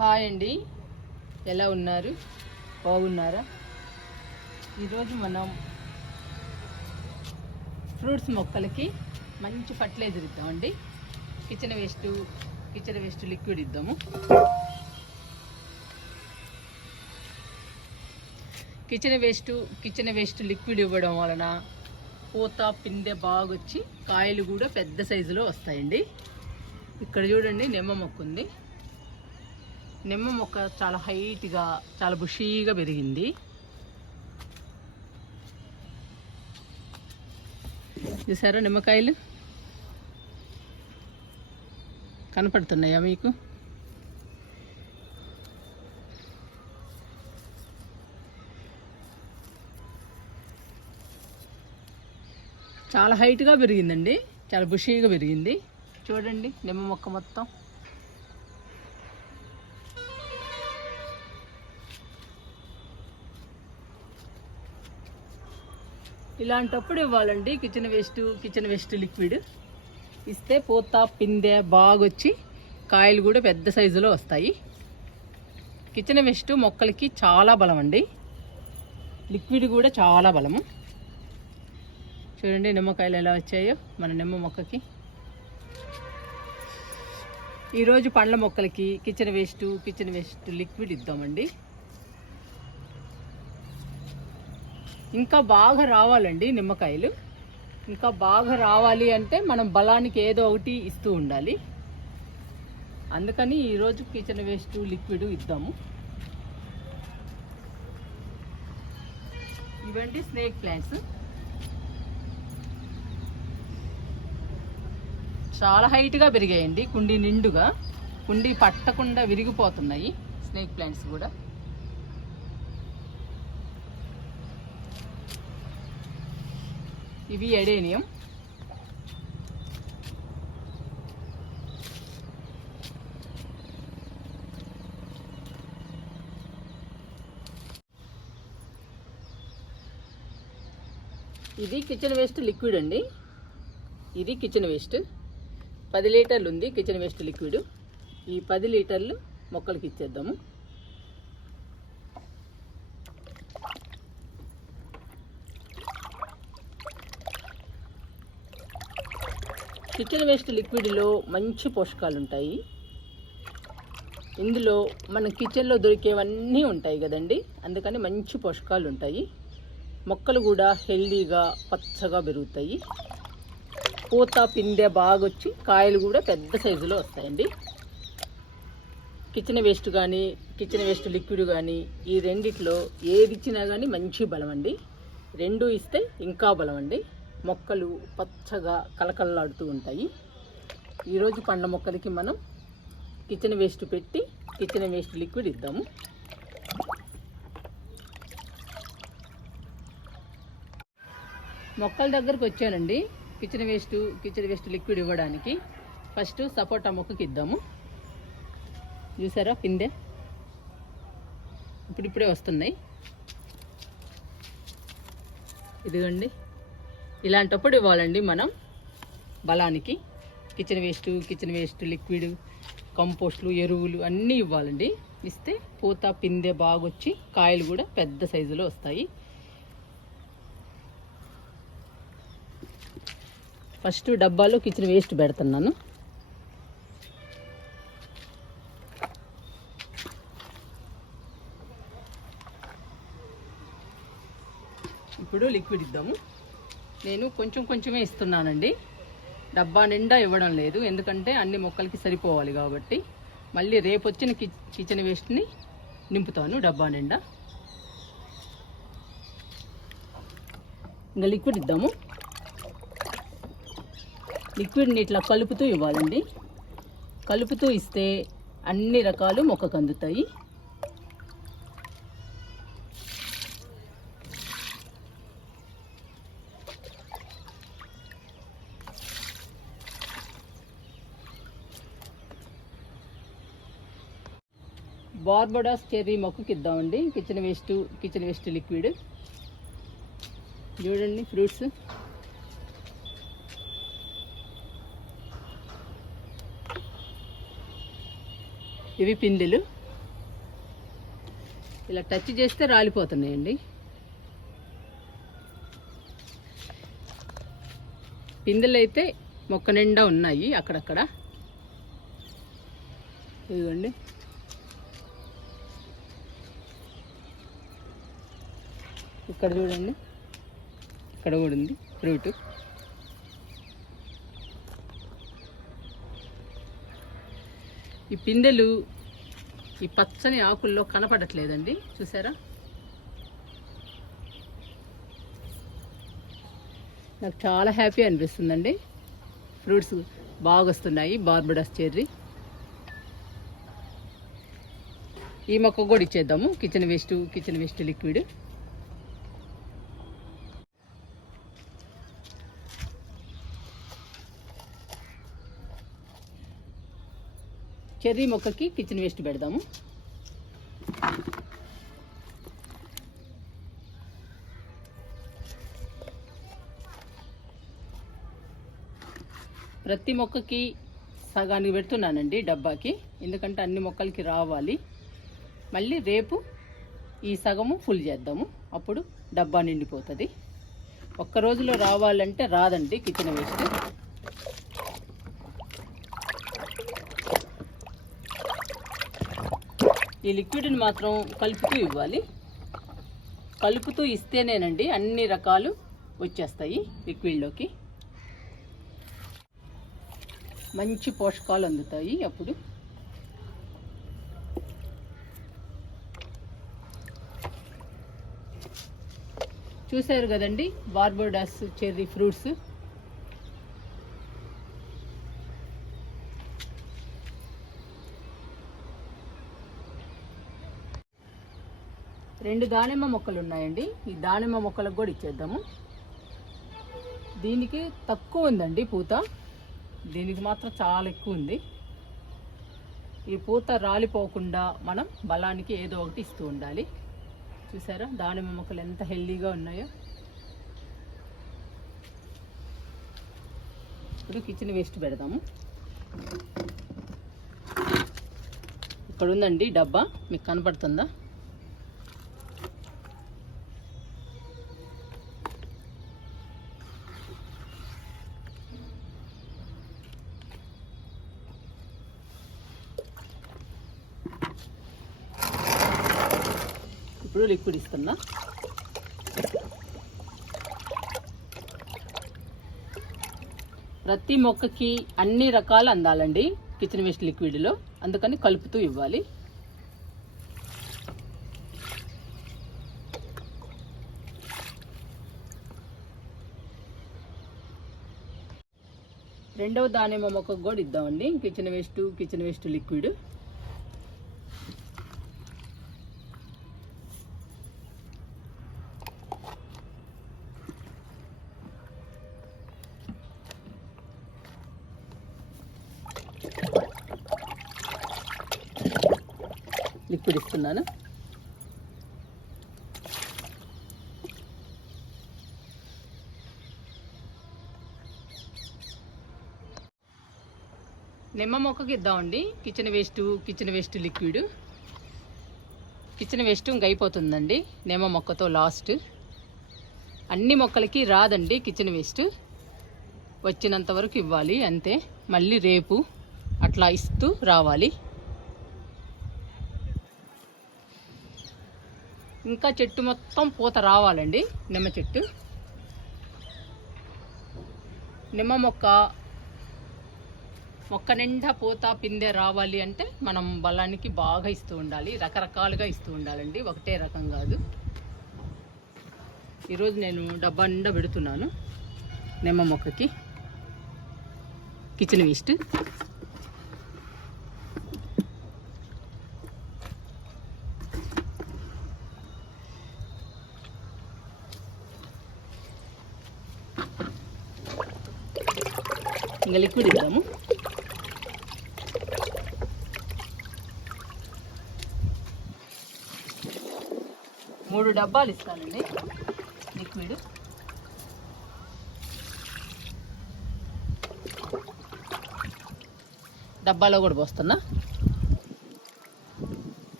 Hi అండి, ఎలా ఉన్నారు? బాగున్నారా? ఈరోజు మనం ఫ్రూట్స్ మొక్కలకి మంచి ఫర్టిలైజర్ ఇద్దామండి. కిచెన్ వేస్ట్ లిక్విడ్ ఇద్దాము. కిచెన్ వేస్ట్ లిక్విడ్ ఇవ్వడం వలన పూత పిందె బాగా వచ్చి కాయలు కూడా పెద్ద సైజులో వస్తాయండి. ఇక్కడ చూడండి, నిమ్మ మొక్క ఉంది. నిమ్మ మొక్క చాలా హైట్గా, చాలా బుషీగా పెరిగింది. చూసారా, నిమ్మకాయలు కనపడుతున్నాయా మీకు? చాలా హైట్గా పెరిగిందండి, చాలా బుషీగా పెరిగింది. చూడండి నిమ్మ మొక్క మొత్తం. ఇలాంటప్పుడు ఇవ్వాలండి కిచెన్ వేస్ట్ లిక్విడ్. ఇస్తే పూత పిందె బాగొచ్చి కాయలు కూడా పెద్ద సైజులో వస్తాయి. కిచెన్ వేస్ట్ మొక్కలకి చాలా బలం అండి. లిక్విడ్ కూడా చాలా బలము. చూడండి నిమ్మకాయలు ఎలా వచ్చాయో మన నిమ్మ మొక్కకి. ఈరోజు పండ్ల మొక్కలకి కిచెన్ వేస్ట్ లిక్విడ్ ఇద్దామండి. ఇంకా బాగా రావాలండి నిమ్మకాయలు. ఇంకా బాగా రావాలి అంటే మనం బలానికి ఏదో ఒకటి ఇస్తూ ఉండాలి. అందుకని ఈరోజు కిచెన్ వేస్ట్ లిక్విడ్ ఇద్దాము. ఇవండి స్నేక్ ప్లాంట్స్. చాలా హైట్గా పెరిగాయండి, కుండీ నిండుగా. కుండీ పట్టకుండా విరిగిపోతున్నాయి స్నేక్ ప్లాంట్స్ కూడా. ఇవి ఎడేనియం. ఇది కిచెన్ వేస్ట్ లిక్విడ్ అండి. ఇది కిచెన్ వేస్ట్ 10 లీటర్లు ఉంది. కిచెన్ వేస్ట్ లిక్విడ్ ఈ 10 లీటర్లు మొక్కలకి ఇచ్చేద్దాము. కిచెన్ వేస్ట్ లిక్విడ్లో మంచి పోషకాలు ఉంటాయి. ఇందులో మన కిచెన్లో దొరికేవన్నీ ఉంటాయి కదండి, అందుకని మంచి పోషకాలు ఉంటాయి. మొక్కలు కూడా హెల్దీగా పచ్చగా పెరుగుతాయి. పూత పిందె బాగొచ్చి కాయలు కూడా పెద్ద సైజులో వస్తాయండి. కిచెన్ వేస్ట్ లిక్విడ్ కానీ ఈ రెండిట్లో ఏది ఇచ్చినా కానీ మంచి బలం అండి. రెండు ఇస్తే ఇంకా బలం అండి. మొక్కలు పచ్చగా కలకలలాడుతూ ఉంటాయి. ఈరోజు పండ్ల మొక్కలకి మనం కిచెన్ వేస్ట్ లిక్విడ్ ఇద్దాము. మొక్కల దగ్గరకు వచ్చానండి. కిచెన్ వేస్ట్ లిక్విడ్ ఇవ్వడానికి ఫస్ట్ సపోటా మొక్కకి ఇద్దాము. చూసారా పిందె ఇప్పుడిప్పుడే వస్తున్నాయి. ఇదిగోండి, ఇలాంటప్పుడు ఇవ్వాలండి మనం బలానికి. కిచెన్ వేస్ట్ లిక్విడ్, కంపోస్ట్లు, ఎరువులు అన్నీ ఇవ్వాలండి. ఇస్తే పూత పిందె బాగొచ్చి కాయలు కూడా పెద్ద సైజులో వస్తాయి. ఫస్ట్ డబ్బాలో కిచెన్ వేస్ట్ పెడుతున్నాను. ఇప్పుడు లిక్విడ్ ఇద్దాము. నేను కొంచెమే ఇస్తున్నానండి, డబ్బా నిండా ఇవ్వడం లేదు. ఎందుకంటే అన్ని మొక్కలకి సరిపోవాలి కాబట్టి. మళ్ళీ రేపు వచ్చిన కిచెన్ వేస్ట్ని నింపుతాను డబ్బా నిండా. ఇంకా లిక్విడ్ ఇద్దాము. లిక్విడ్ని ఇట్లా కలుపుతూ ఇవ్వాలండి. కలుపుతూ ఇస్తే అన్ని రకాలు మొక్కకు అందుతాయి. బార్బడాస్ చెర్రీ మొక్కకి ఇద్దామండి కిచెన్ వేస్ట్ లిక్విడ్. చూడండి ఫ్రూట్స్. ఇవి పిందెలు. ఇలా టచ్ చేస్తే రాలిపోతున్నాయండి. పిందెలు అయితే మొక్క నిండా ఉన్నాయి అక్కడక్కడ. ఇదిగోండి, ఇక్కడ చూడండి, ఇక్కడ కూడా ఉంది ఫ్రూట్. ఈ పిందెలు ఈ పచ్చని ఆకుల్లో కనపడట్లేదండి, చూసారా? నాకు చాలా హ్యాపీ అనిపిస్తుందండి. ఫ్రూట్స్ బాగా వస్తున్నాయి. Barbados cherry. ఈ మొక్క కూడా ఇచ్చేద్దాము. Kitchen waste liquid. చెర్రీ మొక్కకి కిచెన్ వేస్ట్ పెడదాము. ప్రతి మొక్కకి సగానికి పెడుతున్నానండి డబ్బాకి, ఎందుకంటే అన్ని మొక్కలకి రావాలి. మళ్ళీ రేపు ఈ సగము ఫుల్ చేద్దాము, అప్పుడు డబ్బా నిండిపోతుంది. ఒక్క రోజులో రావాలంటే రాదండి కిచెన్ వేస్ట్. ఈ లిక్విడ్ని మాత్రం కలుపుతూ ఇవ్వాలి. కలుపుతూ ఇస్తేనేనండి అన్ని రకాలు వచ్చేస్తాయి లిక్విడ్లోకి. మంచి పోషకాలు అందుతాయి అప్పుడు. చూసారు కదండి బార్బడోస్ చెర్రీ ఫ్రూట్స్. రెండు దానిమ్మ మొక్కలు ఉన్నాయండి. ఈ దానిమ్మ మొక్కలకు కూడా ఇచ్చేద్దాము. దీనికి తక్కువ ఉందండి పూత, దీనికి మాత్రం చాలా ఎక్కువ ఉంది. ఈ పూత రాలిపోకుండా మనం బలానికి ఏదో ఒకటి ఇస్తూ ఉండాలి. చూసారా దానిమ్మ మొక్కలు ఎంత హెల్దీగా ఉన్నాయో. ఇప్పుడు కిచెన్ వేస్ట్ పెడదాము. ఇక్కడ ఉందండి డబ్బా, మీకు కనపడుతుందా? ఇప్పుడు లిక్విడ్ ఇస్తున్నా. ప్రతి మొక్కకి అన్ని రకాలు అందాలండి కిచెన్ వేస్ట్ లిక్విడ్లో, అందుకని కలుపుతూ ఇవ్వాలి. రెండవ దానిమ్మ మొక్కకు కూడా ఇద్దామండి కిచెన్ వేస్ట్ లిక్విడ్. లిక్విడ్ ఇస్తున్నాను. నిమ్మ మొక్కకి ఇద్దామండి kitchen waste liquid. Kitchen waste ఇంక అయిపోతుందండి నిమ్మ మొక్కతో లాస్ట్. అన్ని మొక్కలకి రాదండి కిచెన్ వేస్ట్, వచ్చినంత వరకు ఇవ్వాలి అంతే. మళ్ళీ రేపు అట్లా ఇస్తూ రావాలి. ఇంకా చెట్టు మొత్తం పూత రావాలండి. నిమ్మ చెట్టు, నిమ్మ మొక్క నిండా పూత పిందె రావాలి అంటే మనం బలానికి బాగా ఇస్తూ ఉండాలి. రకరకాలుగా ఇస్తూ ఉండాలండి, ఒకటే రకం కాదు. ఈరోజు నేను డబ్బా నిండా పెడుతున్నాను నిమ్మ మొక్కకి కిచెన్ వేస్ట్. ఇంకా లిక్విడ్ ఇద్దాము. మూడు డబ్బాలు ఇస్తానండి లిక్విడ్. డబ్బాలో కూడా పోస్తున్నా.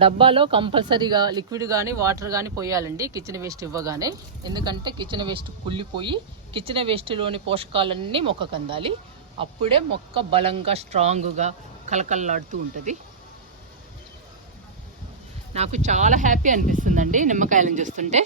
డబ్బాలో కంపల్సరీగా లిక్విడ్ కానీ వాటర్ కానీ పోయాలండి కిచెన్ వేస్ట్ ఇవ్వగానే. ఎందుకంటే కిచెన్ వేస్ట్ కుళ్ళిపోయి కిచెన్ వేస్ట్లోని పోషకాలన్నీ మొక్కకు అందాలి. అప్పుడే మొక్క బలంగా స్ట్రాంగ్గా కలకలలాడుతూ ఉంటుంది. నాకు చాలా హ్యాపీ అనిపిస్తుందండి నిమ్మకాయలను చూస్తుంటే.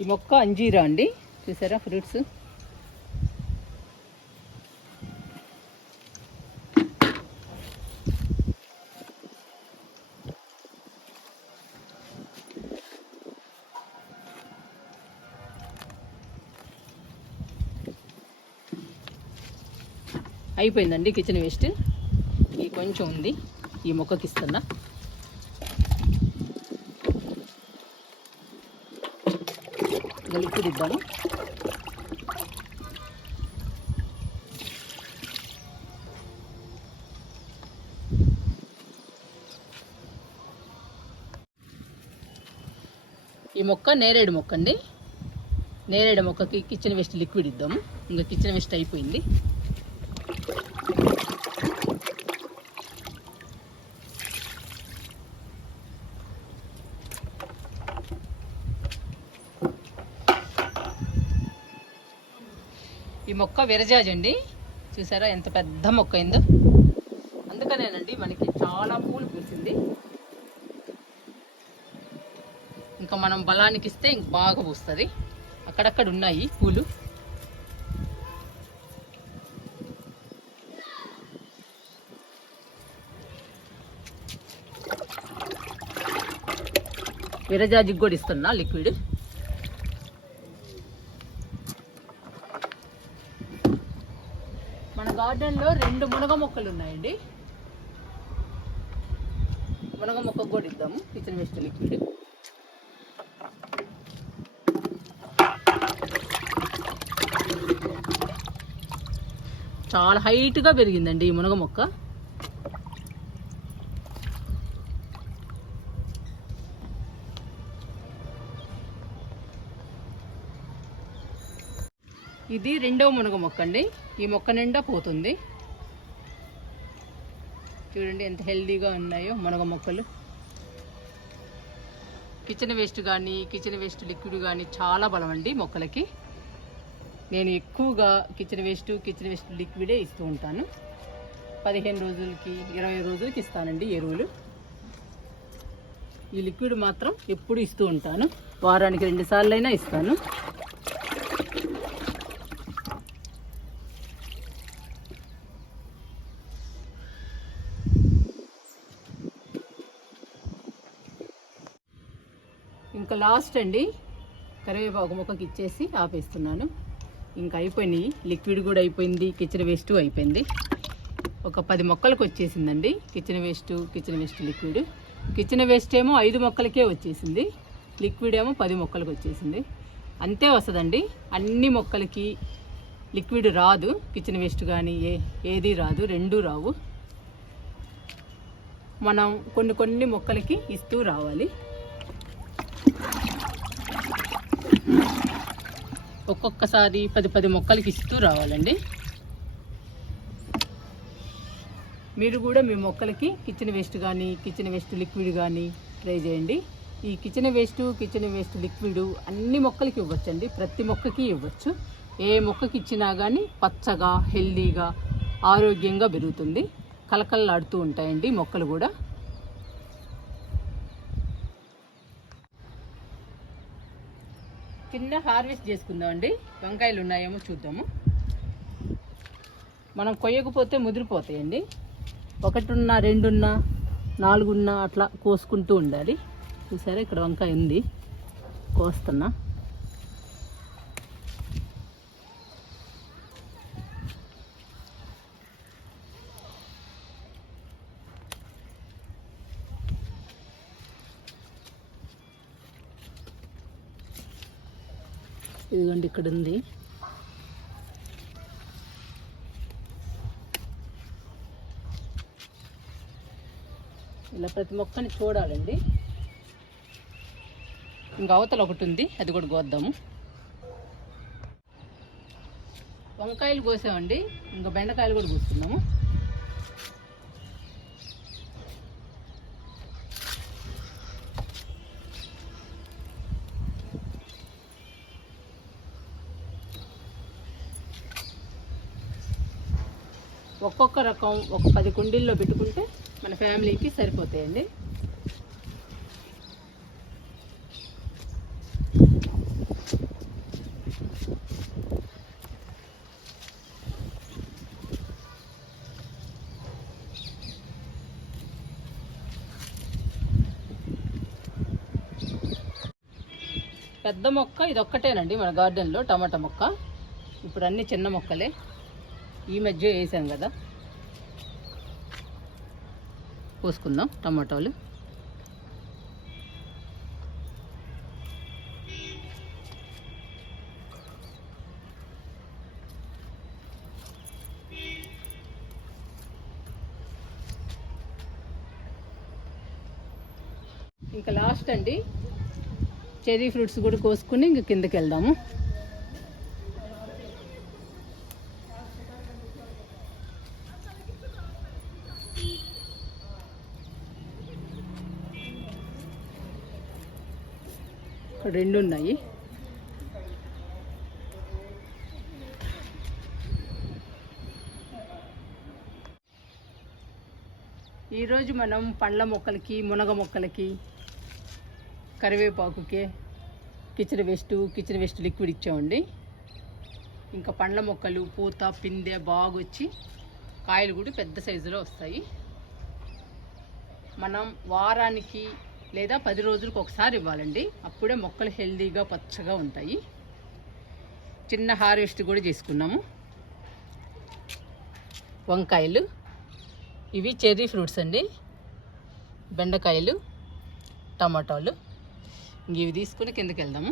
ఈ మొక్క అంజీరా అండి, చూసారా ఫ్రూట్స్. అయిపోయిందండి కిచెన్ వేస్ట్. ఈ కొంచెం ఉంది, ఈ మొక్కకి ఇస్తున్నా. లిక్విడ్ ఇద్దాము. ఈ మొక్క నేరేడు మొక్క అండి. నేరేడు మొక్కకి కిచెన్ వేస్ట్ లిక్విడ్ ఇద్దాము. ఇంకా కిచెన్ వేస్ట్ అయిపోయింది. ఈ మొక్క విరజాజి అండి, చూసారా ఎంత పెద్ద మొక్క అయిందో. అందుకనేనండి మనకి చాలా పూలు పూసింది. ఇంకా మనం బలానికి ఇస్తే ఇంక బాగా పూస్తుంది. అక్కడక్కడ ఉన్నాయి పూలు. విరజాజికి కూడా ఇస్తున్నా లిక్విడ్. మన గార్డెన్లో 2 మునగ మొక్కలు ఉన్నాయండి. మునగ మొక్కకు కూడా ఇద్దాము కిచెన్ వేస్ట్ లిక్విడ్. చాలా హైట్గా పెరిగిందండి ఈ మునగ మొక్క. ఇది 2వ మునగ మొక్క అండి. ఈ మొక్క నిండా పోతుంది. చూడండి ఎంత హెల్దీగా ఉన్నాయో మునగ మొక్కలు. కిచెన్ వేస్ట్ కానీ కిచెన్ వేస్ట్ లిక్విడ్ కానీ చాలా బలం అండి మొక్కలకి. నేను ఎక్కువగా కిచెన్ వేస్ట్ లిక్విడే ఇస్తూ ఉంటాను. 15 రోజులకి 20 రోజులకి ఇస్తానండి ఎరువులు. ఈ లిక్విడ్ మాత్రం ఎప్పుడు ఇస్తూ ఉంటాను. వారానికి 2 సార్లు అయినా ఇస్తాను. ఇంకా లాస్ట్ అండి కరివేపాకు మొక్కకి ఇచ్చేసి ఆపేస్తున్నాను. ఇంకా అయిపోయినాయి. లిక్విడ్ కూడా అయిపోయింది, కిచెన్ వేస్ట్ అయిపోయింది. ఒక 10 మొక్కలకు వచ్చేసిందండి kitchen waste liquid. Kitchen waste ఏమో 5 మొక్కలకే వచ్చేసింది, లిక్విడ్ ఏమో 10 మొక్కలకు వచ్చేసింది. అంతే వస్తుందండి. అన్ని మొక్కలకి లిక్విడ్ రాదు, కిచెన్ వేస్ట్ కానీ ఏది రాదు, 2 రావు. మనం కొన్ని మొక్కలకి ఇస్తూ రావాలి. ఒక్కొక్కసారి 10 మొక్కలకి ఇస్తూ రావాలండి. మీరు కూడా మీ మొక్కలకి కిచెన్ వేస్ట్ కానీ కిచెన్ వేస్ట్ లిక్విడ్ కానీ ట్రై చేయండి. ఈ కిచెన్ వేస్ట్ లిక్విడ్ అన్ని మొక్కలకి ఇవ్వచ్చండి. ప్రతి మొక్కకి ఇవ్వచ్చు. ఏ మొక్కకి ఇచ్చినా కానీ పచ్చగా హెల్దీగా ఆరోగ్యంగా పెరుగుతుంది. కలకలలాడుతూ ఉంటాయండి మొక్కలు కూడా. చిన్న హార్వెస్ట్ చేసుకుందామండి. వంకాయలు ఉన్నాయేమో చూద్దాము. మనం కొయ్యకపోతే ముదిరిపోతాయండి. 1 ఉన్నా 2 ఉన్నా 4 ఉన్నా అట్లా కోసుకుంటూ ఉండాలి. చూసారా ఇక్కడ వంకాయ ఉంది, కోస్తున్నా. ఇదిగోండి ఇక్కడ ఉంది. ఇలా ప్రతి మొక్కని చూడాలండి. ఇంకా అవతల ఒకటి ఉంది, అది కూడా కోద్దాము. వంకాయలు కోసామండి, ఇంకా బెండకాయలు కూడా కోసుకున్నాము. ఒక్కొక్క రకం ఒక 10 కుండీల్లో పెట్టుకుంటే మన ఫ్యామిలీకి సరిపోతాయండి. పెద్ద మొక్క ఇది ఒక్కటేనండి మన గార్డెన్లో టమాటా మొక్క. ఇప్పుడు అన్ని చిన్న మొక్కలే ఈ మధ్య వేసాం కదా. పోసుకుందాం టమాటాలు. ఇంకా లాస్ట్ అండి చెర్రీ ఫ్రూట్స్ కూడా కోసుకుని ఇంక కిందకి వెళ్దాము. ఇక్కడ 2 ఉన్నాయి. ఈరోజు మనం పండ్ల మొక్కలకి, మునగ మొక్కలకి, కరివేపాకుకి కిచెన్ వేస్ట్ లిక్విడ్ ఇచ్చామండి. ఇంకా పండ్ల మొక్కలు పూత పిందె బాగొచ్చి కాయలు కూడా పెద్ద సైజులో వస్తాయి. మనం వారానికి లేదా 10 రోజులకు ఒకసారి ఇవ్వాలండి. అప్పుడే మొక్కలు హెల్దీగా పచ్చగా ఉంటాయి. చిన్న హార్వెస్ట్ కూడా చేసుకున్నాము. వంకాయలు ఇవి చెర్రీ ఫ్రూట్స్ అండి. బెండకాయలు, టమాటాలు ఇవి తీసుకుని కిందకి వెళ్దాము.